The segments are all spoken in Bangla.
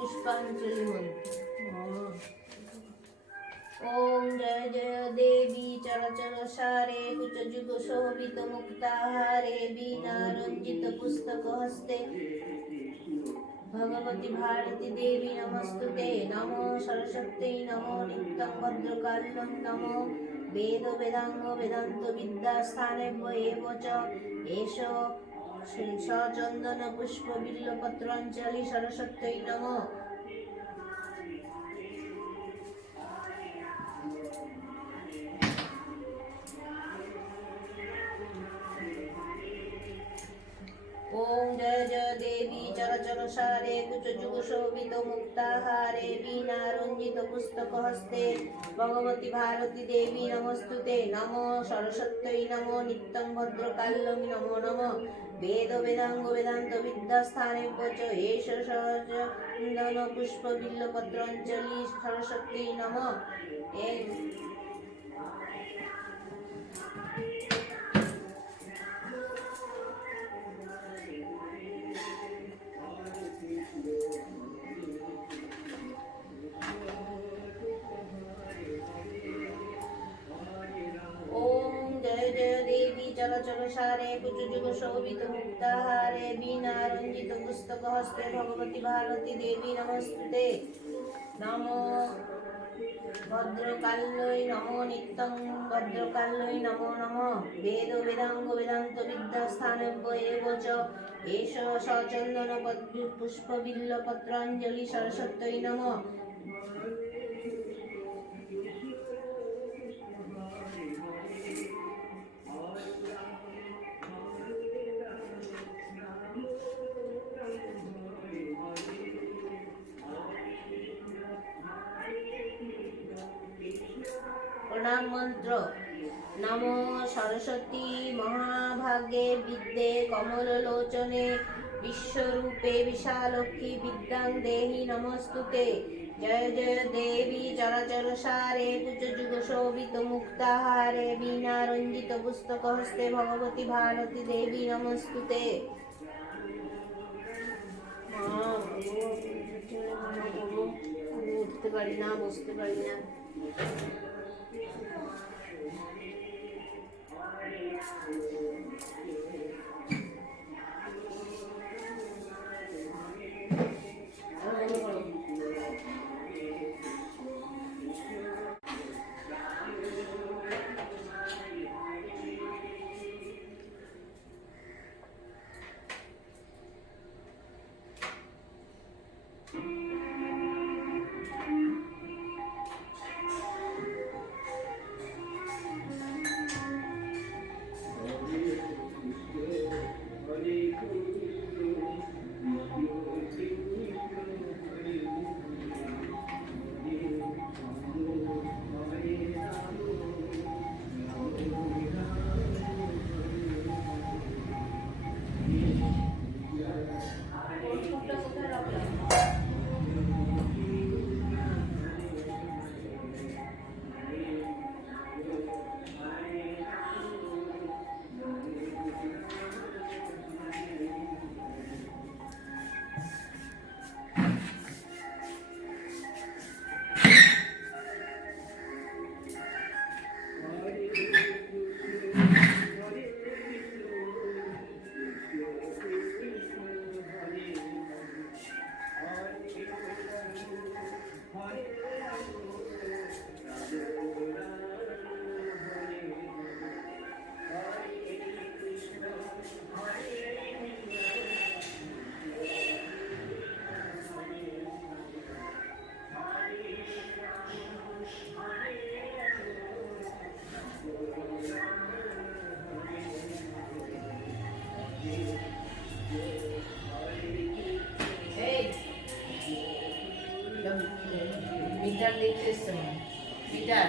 पुष्पांजलि मंत्र। ओम जय जय देवी चरचर सारे कुचजुग शोभित मुक्ताहारे बीना रंजित पुस्तक हस्ते भगवती भारती देवी नमस्तुते। नमो सरस्वती नमो नित्यं भद्रकालिनं नमो वेद वेदांग वेदांत विद्यास्थाने एव च एष सचंदन पुष्प बिल्लपत्रांजलि सरस्वती नमो। ओम जय जय देवी चरचर सारे कुचजुग शोभित मुक्ताहारे बीना रंजित पुस्तक हस्ते भगवती भारती देवी नमस्तुते। नमो सरस्वती नमो नित्यं भद्रकालिनं नमो नमः वेद वेदांग वेदांत विद्यास्थाने च एष सचंदन पुष्प बिल्लपत्रांजलि सरस्वती नमः। चरचर सारे कुचजुग शोभित मुक्ताहारे बीना रंजित पुस्तक हस्ते भगवती भारती देवी नमस्तुते। नमो भद्रकाल्यै नमो नित्यं भद्रकाल्यै नमो नमः वेद वेदांग वेदांत विद्यास्थाने एव च एष सचंदन पुष्प बिल्लपत्रांजलि सरस्वती नमः। प्रणाम मंत्र। नमो सरस्वती महाभागे विद्ये कमललोचने विश्वरूपे विशालक्षी विद्यां देहि नमस्तुते। जय जय देवी चरचर सारे कुचजुग शोभित मुक्ताहारे बीना रंजित पुस्तक हस्ते भगवती भारती देवी नमस्तुते। উঠতে পারি না, বসতে পারি না। গিটার দেখতে এসছে গিটার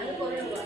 আমি করে নেবো।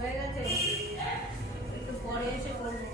হয়ে গেছে, একটু পরে এসে করবো।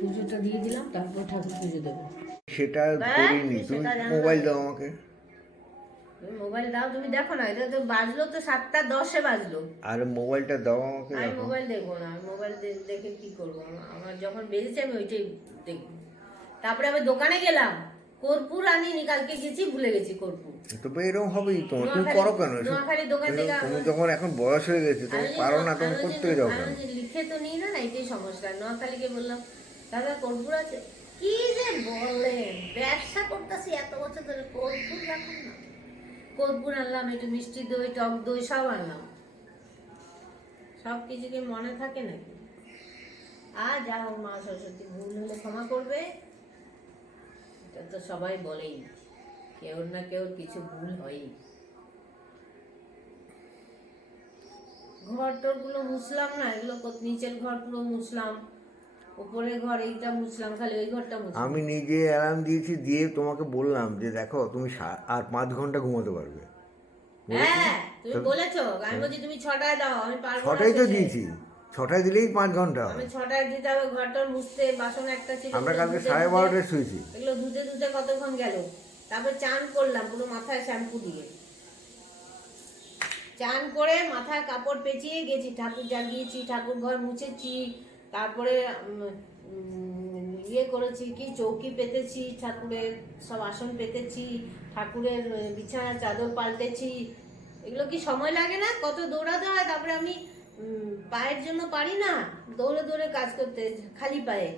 পুজোটা দিয়ে দিলাম, তারপর ঠাকুর পুজো দেবো। সেটা করিনি, তুমি মোবাইল দাও আমাকে। তুমি মোবাইল দাও, তুমি দেখো না, এটা তো বাজলো তো 7:10 বাজলো। আর মোবাইলটা দাও আমাকে। আমি মোবাইল দেখবো না, আমি মোবাইল দেখে কি করবো? আমার যখন বেজেছে আমি ওইটাই দেখবো। তারপরে আমি দোকানে গেলাম, কর্পূর আনিনি, কালকে গেছি ভুলে গেছি কর্পূর। তো এরকম হবেই তো, তুমি করো কেন? নোয়াখালী দোকান থেকে তুমি যখন এখন বয়স হয়ে গেছে, তুমি পারো না, তুমি করতে যাও কেন? লিখে তো নিই না, এটাই সমস্যা। নোয়াখালীকে বললাম তাহলে কর্পূর আছে? কি যে বলেন, ব্যবসা করতেছি এত বছর ধরে, কর্পূর রাখুন না। কর্পূর আনলাম, একটু মিষ্টি দই, টক দই সব আনলাম। সব কিছু কি মনে থাকে নাকি? আর যা হোক, মা সরস্বতী ভুল হলে ক্ষমা করবে, এটা তো সবাই বলেই, কেউ না কেউ কিছু ভুল হয়ই। ঘর টর গুলো মুছলাম না, এগুলো নিচের ঘর পুরো মুছলাম, উপরের ঘর এইটা মুছলাম, খালি ওই ঘরটা মুছলাম। আমি নিজে অ্যালার্ম দিয়েছি, দিয়ে তোমাকে বললাম যে দেখো তুমি আর 5 ঘন্টা ঘুমোতে পারবে। বলেছি না? হ্যাঁ, তুমি বলেছো, আমি বলছি তুমি 6টায় দাও, আমি পারবো না 6টায় তো শেষে। দিয়েছি, 6টায় দিলেই 5 ঘন্টা আমি হয়। 6টায় দিতে হবে, ঘরটা মুছতে, বাসন একটা ছিল, আমরা এগুলো কালকে ধুতে 12:30টায় শুয়েছি। এগুলো ধুতে ধুতে কতক্ষণ গেল। তারপর চান করলাম পুরো মাথায় শ্যাম্পু দিয়ে, চান করে মাথায় কাপড় পেঁচিয়ে গেছি, ঠাকুর জাগিয়েছি, ঠাকুর ঘর মুছেছি, তারপরে ইয়ে করেছি কি, চৌকি পেতেছি, ঠাকুরের সব আসন পেতেছি, ঠাকুরের বিছানার চাদর পাল্টেছি। এগুলো কি সময় লাগে না? কত দৌড়াতে হয়। তারপরে আমি পায়ের জন্য পারি না দৌড়ে দৌড়ে কাজ করতে খালি পায়ে,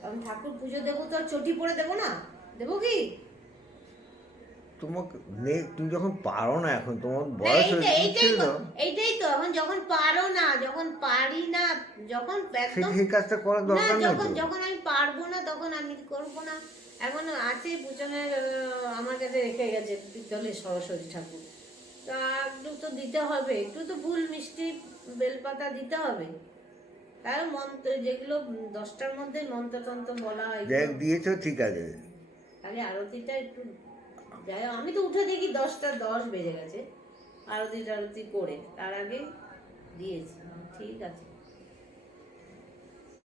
কারণ ঠাকুর পুজো দেবো তো আর চটি পরে দেবো না, দেবো কি? তোমাকে তুমি যখন পারো না, এখন তোমার না, বয়স হয়েছে, এইটাই ছেড়ে তো, দাও। এইটাই তো, এখন যখন পারো না, যখন পারি না, যখন একদম সেই কাজটা করার না, দরকার নেই যখন তো। যখন আমি পারবো না তখন আমি করবো না। এখন আছে পুজনের, আমার কাছে রেখে গেছে পিতলের সরস্বতী ঠাকুর, তা একটু তো দিতে হবে, একটু তো ফুল মিষ্টি বেলপাতা দিতে হবে। তার মন্ত্র যেগুলো 10টার মধ্যে মন্ত্রতন্ত্র বলা হয়, দেখ দিয়েছো, ঠিক আছে। খালি আরতিটা একটু যাই হোক, আমি তো উঠে দেখি 10টা 10 বেজে গেছে, আরতি টারতি করে তার আগে দিয়েছি। ঠিক আছে।